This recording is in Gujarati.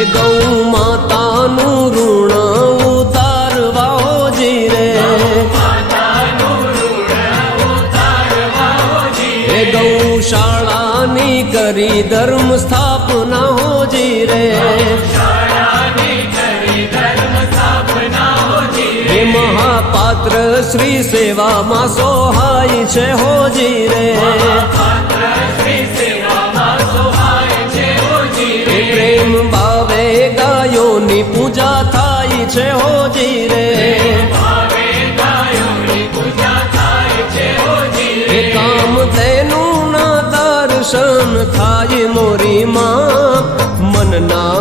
એ ગૌ માતાનું ઋણ ઉતારવા હોજી રે, એ ગૌશાળાની કરી ધર્મ સ્થાપના હોજી રે, એ મહાપાત્ર શ્રી સેવામાં સોહાય છે હોજી રે, એ પ્રેમ ભાવે ગાયોની પૂજા થાય છે હોજી રે, એ કામ તેનું ના દર્શન થાય મોરી માં મનના